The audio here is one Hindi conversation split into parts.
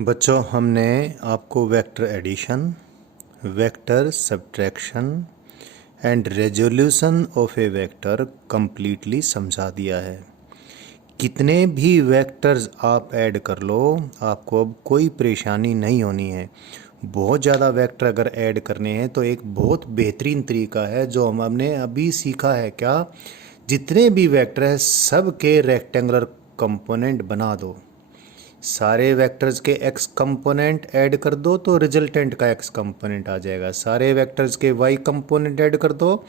बच्चों, हमने आपको vector addition, vector subtraction and resolution of a vector completely समझा दिया है। कितने भी वेक्टर्स आप ऐड कर लो, आपको अब कोई परेशानी नहीं होनी है। बहुत ज़्यादा वेक्टर अगर ऐड करने हैं तो एक बहुत बेहतरीन तरीका है जो हमने अभी सीखा है। क्या? जितने भी वेक्टर हैं सब के रेक्टेंगुलर कंपोनेंट बना दो। सारे वेक्टर्स के x कंपोनेंट ऐड कर दो तो रिजल्टेंट का x कंपोनेंट आ जाएगा। सारे वेक्टर्स के y कंपोनेंट ऐड कर दो,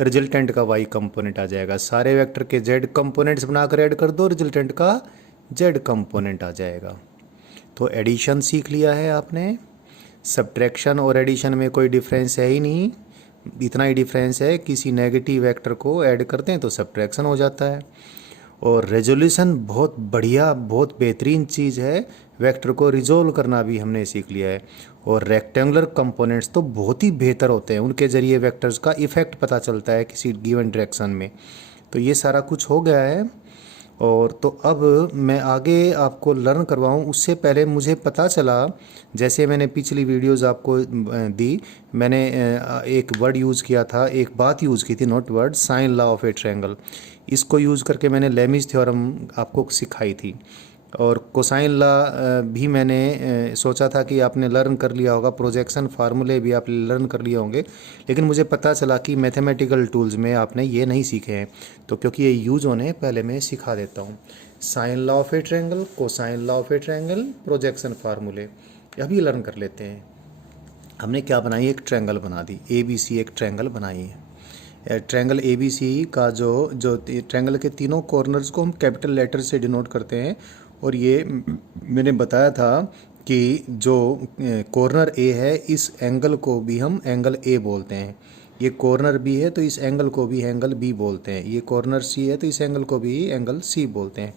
रिजल्टेंट का y कंपोनेंट आ जाएगा। सारे वेक्टर के z कंपोनेंट्स बनाकर ऐड कर दो, रिजल्टेंट का z कंपोनेंट आ जाएगा। तो एडिशन सीख लिया है आपने। सब्ट्रैक्शन और एडिशन में कोई डिफरेंस है ही नहीं, इतना ही डिफरेंस है किसी नेगेटिव वेक्टर को ऐड करते हैं तो सब्ट्रैक्शन हो जाता है। और रेजोल्यूशन बहुत बढ़िया, बहुत बेहतरीन चीज़ है। वेक्टर को रिजोल्व करना भी हमने सीख लिया है। और रेक्टेंगुलर कंपोनेंट्स तो बहुत ही बेहतर होते हैं, उनके ज़रिए वेक्टर्स का इफ़ेक्ट पता चलता है किसी गिवन डायरेक्शन में। तो ये सारा कुछ हो गया है। और तो अब मैं आगे आपको लर्न करवाऊँ उससे पहले मुझे पता चला, जैसे मैंने पिछली वीडियोस आपको दी, मैंने एक वर्ड यूज़ किया था, एक बात यूज़ की थी, not word, sine law of a triangle. इसको यूज़ करके मैंने लेमिज थ्योरम आपको सिखाई थी। और कोसाइन लॉ भी मैंने सोचा था कि आपने लर्न कर लिया होगा, प्रोजेक्शन फार्मूले भी आपने लर्न कर लिए होंगे, लेकिन मुझे पता चला कि मैथमेटिकल टूल्स में आपने ये नहीं सीखे हैं। तो क्योंकि ये यूज होने पहले मैं सिखा देता हूँ। Sine law of a triangle, cosine law of a triangle, projection फार्मूले अभी लर्न कर लेते हैं। हमने क्या बनाई, एक ट्रायंगल बना दी, ए बी सी एक ट्रायंगल बनाई है। ट्रायंगल ए बी सी का जो ट्रायंगल के तीनों कॉर्नर्स को हम कैपिटल लेटर से डिनोट करते हैं। और ये मैंने बताया था कि जो कॉर्नर ए है, इस एंगल को भी हम एंगल ए बोलते हैं। ये कॉर्नर बी है तो इस एंगल को भी एंगल बी बोलते हैं। ये कॉर्नर सी है तो इस एंगल को भी एंगल सी बोलते हैं।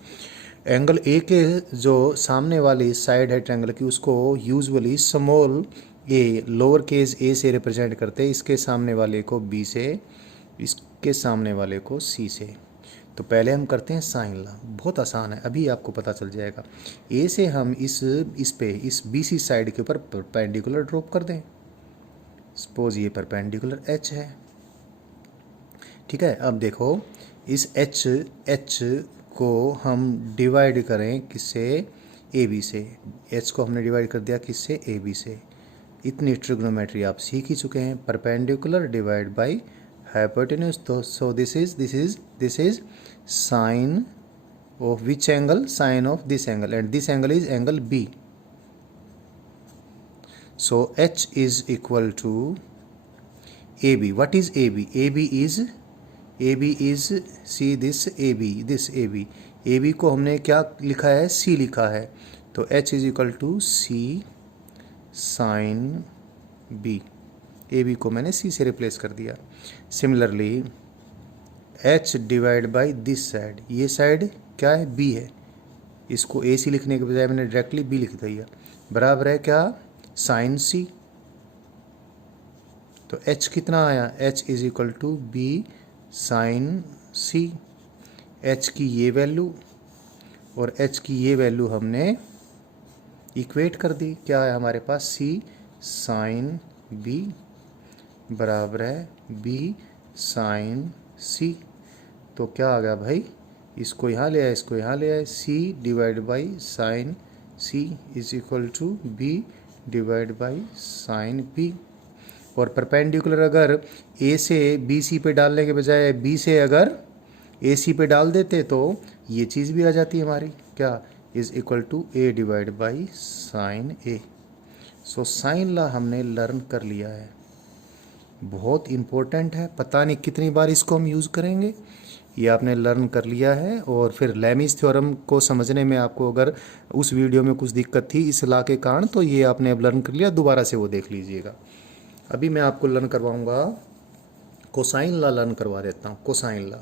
एंगल ए के जो सामने वाली साइड है ट्रायंगल की, उसको यूजुअली स्मॉल ए, लोअर केस ए से रिप्रेजेंट करते हैं। इसके सामने वाले को बी से, इसके सामने वाले को सी से। तो पहले हम करते हैं साइन लॉ, बहुत आसान है, अभी आपको पता चल जाएगा। ए से हम इस बी सी साइड के ऊपर परपेंडिकुलर ड्रॉप कर दें। सपोज ये परपेंडिकुलर एच है, ठीक है। अब देखो, इस एच को हम डिवाइड करें किससे, ए बी से। एच को हमने डिवाइड कर दिया किससे, ए बी से। इतनी ट्रिग्नोमेट्री आप सीख ही चुके हैं, परपेंडिकुलर डिवाइड बाय हाइपोटेन्यूज। तो so this is sine of which angle, sine of this angle, and this angle is angle B. So H is equal to AB. What is AB? AB is see this AB AB को हमने क्या लिखा है, C लिखा है। तो H is equal to C sin B। AB को मैंने C से रिप्लेस कर दिया। Similarly H divide by this side, ये साइड क्या है, B है। इसको AC लिखने के बजाय मैंने डायरेक्टली B लिख दिया, बराबर है क्या, साइन C। तो H कितना आया, H is equal to B sine C। H की ये वैल्यू और H की ये वैल्यू हमने इक्वेट कर दी, क्या है हमारे पास, C साइन B बराबर है B साइन C। तो क्या आ गया भाई, इसको यहाँ ले आए, इसको यहाँ ले आए, C divide by sine C is equal to B divide by sine B। और परपेंडिकुलर अगर A से BC पे डालने के बजाय B से अगर AC पे डाल देते तो ये चीज़ भी आ जाती है हमारी, क्या, is equal to A divide by sine A। So sine law हमने लर्न कर लिया है, बहुत इम्पोर्टेंट है, पता नहीं कितनी बार इसको हम यूज़ करेंगे, ये आपने लर्न कर लिया है। और फिर लेमिज थ्योरम को समझने में आपको अगर उस वीडियो में कुछ दिक्कत थी इस लॉ के कारण, तो ये आपने अब लर्न कर लिया, दोबारा से वो देख लीजिएगा। अभी मैं आपको लर्न करवाऊंगा, कोसाइन लॉ लर्न करवा देता हूँ। कोसाइन लॉ,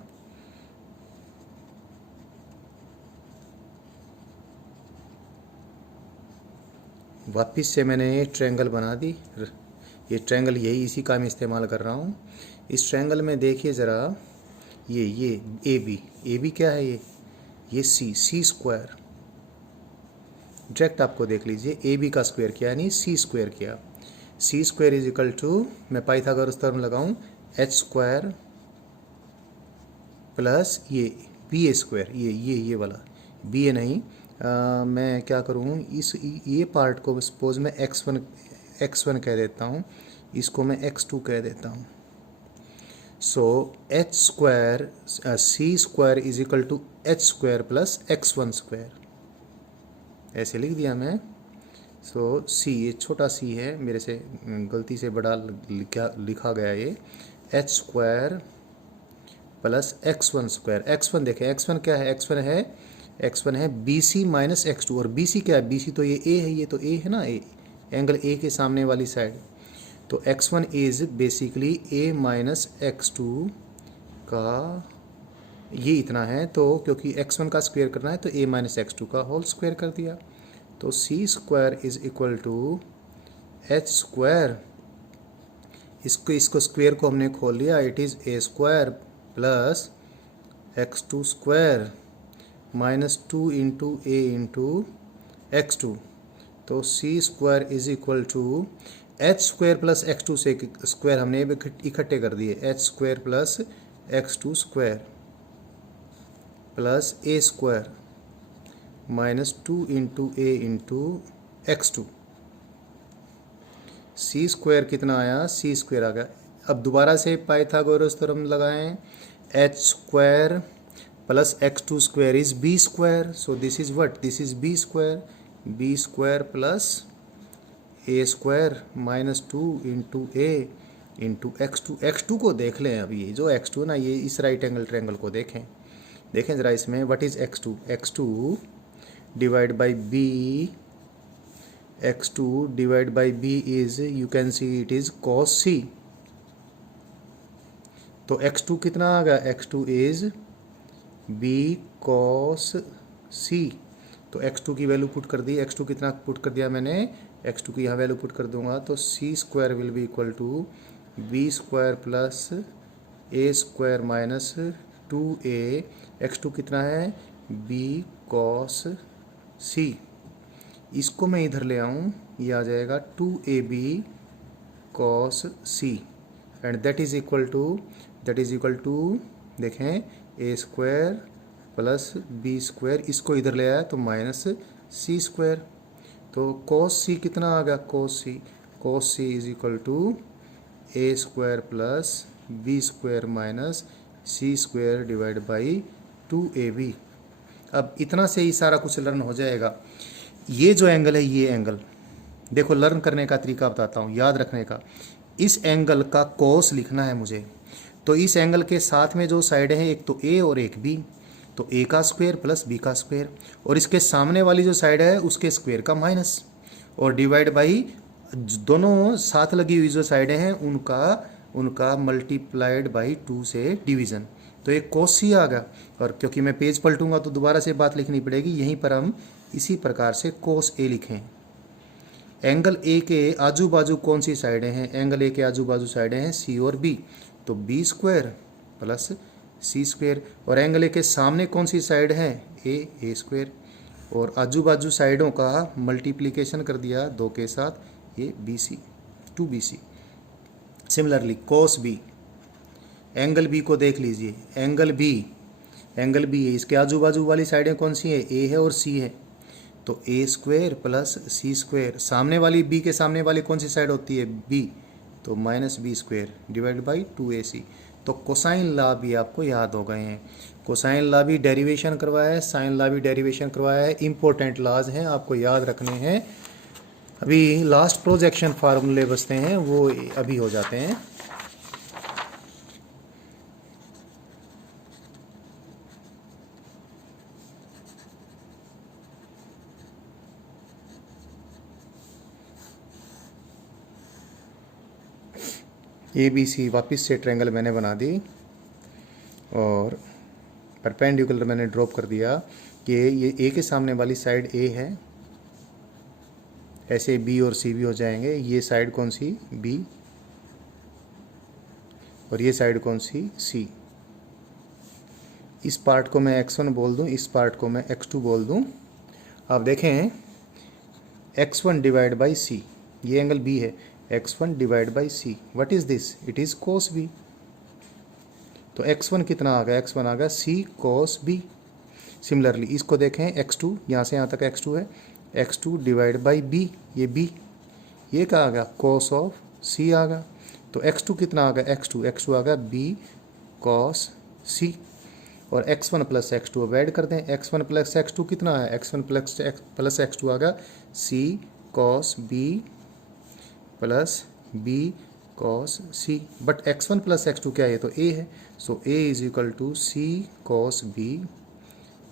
वापिस से मैंने ट्रायंगल बना दी, ये ट्रायंगल यही इसी का मैं इस्तेमाल कर रहा हूँ। इस ट्रायंगल में देखिए ज़रा, ये ए बी क्या है, ये सी स्क्वायर, डायरेक्ट आपको देख लीजिए, ए बी का स्क्वायर किया यानी सी स्क्वायर किया, सी स्क्वायर इज इक्वल टू, मैं पाइथागोरस थ्योरम लगाऊं, एच स्क्वायर प्लस ये बी ए स्क्वायर, ये वाला बी ए नहीं, मैं क्या करूँ, इस ये पार्ट को सपोज मैं x1 कह देता हूँ, इसको मैं x2 कह देता हूँ। So H square C square is equal to H square plus x1 square, ऐसे लिख दिया मैं। सो सी, ये छोटा सी है, मेरे से गलती से बड़ा लिखा गया ये, H square plus x1 square. x1 देखें, x1 क्या है, x1 है बी सी माइनस x2, और बी सी क्या है, बी सी तो ये a है, ये तो a है ना, a एंगल a के सामने वाली साइड, तो x1 is basically a minus x2 का, ये इतना है, तो क्योंकि x1 का स्क्वायर करना है तो a माइनस x2 का होल स्क्वायर कर दिया, तो c square is equal to h square, इसको स्क्वायर को हमने खोल लिया, it is a square plus x2 square minus 2 into a into x2, तो c square is equal to h square plus x2 से स्क्वायर हमने इकट्ठे कर दिए, h square plus x2 square plus a square minus 2 into a into x2, c square कितना आया, c स्क्वायर आ गया। अब दोबारा से पाइथागोरस थ्योरम लगाएं, h square plus x2 square is b square, so this is what, this is b square plus a square minus 2 into a into x2 को देख लें। अभी ये जो x2 ना, ये इस राइट एंगल ट्रायंगल को देखें ज़रा इसमें, what is x2 divide by b, x2 divide by b is, you can see it is cos c, तो x2 कितना आ गया, x2 is b cos c, तो x2 की वैल्यू पुट कर दी, x2 कितना पुट कर दिया मैंने, x2 की यहाँ वैल्यू पुट कर दूंगा, तो c square will be equal to b square plus a square minus 2a, x2 कितना है b cos c, इसको मैं इधर ले आऊँ, ये आ जाएगा 2ab cos c, and that is equal to देखें a square plus b square, इसको इधर ले आया तो माइनस c स्क्वायर, तो cos c कितना आ गया, cos c is equal to a square plus b square minus c square divide by 2ab। अब इतना से ही सारा कुछ लर्न हो जाएगा। ये जो एंगल है, ये एंगल देखो, लर्न करने का तरीका बताता हूँ, याद रखने का, इस एंगल का कोस लिखना है मुझे, तो इस एंगल के साथ में जो साइड है, एक तो a और एक b, तो a का स्क्वायर प्लस b का स्क्वायर, और इसके सामने वाली जो साइड है उसके स्क्वायर का माइनस, और डिवाइड बाई दोनों साथ लगी हुई जो साइडें हैं उनका मल्टीप्लाइड बाई 2 से डिवीज़न, तो एक cos c आ गया। और क्योंकि मैं पेज पलटूंगा तो दोबारा से बात लिखनी पड़ेगी, यहीं पर हम इसी प्रकार से cos a लिखें। एंगल ए के आजू बाजू कौन सी साइडें हैं, एंगल ए के आजू बाजू साइडें हैं सी और बी, तो बी स्क्वायर प्लस सी स्क्वायर, और एंगल ए के सामने कौन सी साइड है, ए स्क्वायर, और आजू बाजू साइडों का मल्टीप्लिकेशन कर दिया 2 के साथ, ये B C 2bc। Similarly cos b, angle B को देख लीजिए, एंगल बी है, इसके आजू बाजू वाली साइडें कौन सी है, ए है और सी है, तो ए स्क्वायर प्लस सी स्क्वायर, सामने वाली बी के सामने वाली कौन सी साइड होती है, बी, तो minus B square divide by 2ac। तो कोसाइन लॉ भी आपको याद हो गए हैं, कोसाइन लॉ भी डेरिवेशन करवाया है, साइन लॉ भी डेरिवेशन करवाया है, इंपॉर्टेंट लॉज हैं, आपको याद रखने हैं। अभी लास्ट प्रोजेक्शन फार्मूले बचते हैं, वो अभी हो जाते हैं। ए बी सी वापस से ट्रायंगल मैंने बना दी, और परपेंडिकुलर मैंने ड्रॉप कर दिया कि ये ए के सामने वाली साइड ए है, ऐसे बी और सी भी हो जाएंगे, ये साइड कौन सी, बी, और ये साइड कौन सी, सी। इस पार्ट को मैं x1 बोल दूं, इस पार्ट को मैं x2 बोल दूं। आप देखें x1 डिवाइड बाई सी, ये एंगल बी है, x1 divide by C, what is this, it is cos B. तो x1 कितना आ गया, x1 आ गया सी कोस बी। सिमिलरली इसको देखें x2, यहाँ से यहाँ तक x2 है, x2 डिवाइड बाई बी, ये b, ये क्या आ गया, कोस ऑफ सी आ गया। तो x2 कितना आ गया, x2 आ गया b कोस सी। और x1 प्लस x2 अब ऐड कर दें, x1 प्लस x2 कितना है, x1 प्लस x2 आ गया c cos b plus b cos C. But x1 plus x2 क्या है, तो a है, so a is equal to c cos b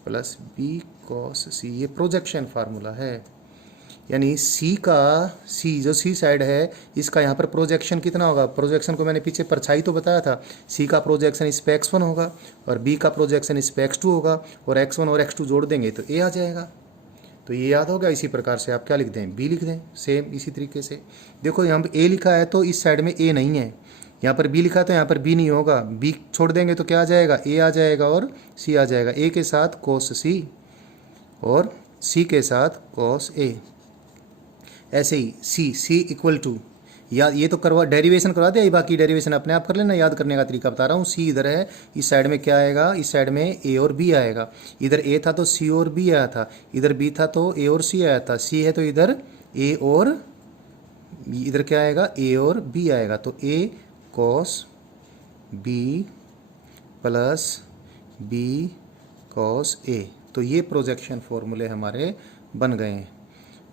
plus b cos C. ये प्रोजेक्शन फार्मूला है, यानी C जो C साइड है इसका यहाँ पर प्रोजेक्शन कितना होगा, प्रोजेक्शन को मैंने पीछे परछाई तो बताया था, C का प्रोजेक्शन इस पे x1 होगा और B का प्रोजेक्शन इस पे x2 होगा, और x1 और x2 जोड़ देंगे तो A आ जाएगा। तो ये याद होगा। इसी प्रकार से आप क्या लिख दें, B लिख दें, सेम इसी तरीके से। देखो यहाँ पर A लिखा है तो इस साइड में A नहीं है, यहाँ पर B लिखा है तो यहाँ पर B नहीं होगा, B छोड़ देंगे तो क्या आ जाएगा, A आ जाएगा और C आ जाएगा। A के साथ कोस C और C के साथ कोस A। ऐसे ही C इक्वल टू, या ये तो करवा डेरिवेशन करवा दिया, ये बाकी डेरिवेशन अपने आप कर लेना, याद करने का तरीका बता रहा हूँ। C इधर है, इस साइड में क्या आएगा, इस साइड में A और B आएगा, इधर A था तो C और B आया था, इधर B था तो A और C आया था, C है तो इधर A और इधर क्या आएगा, A और B आएगा। तो A cos B plus B cos A। तो ये प्रोजेक्शन फॉर्मूले हमारे बन गए हैं।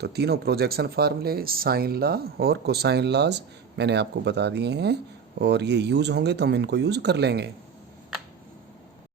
तो तीनों प्रोजेक्शन फार्मूले, साइन लॉ और कोसाइन लॉज मैंने आपको बता दिए हैं, और ये यूज़ होंगे तो हम इनको यूज़ कर लेंगे।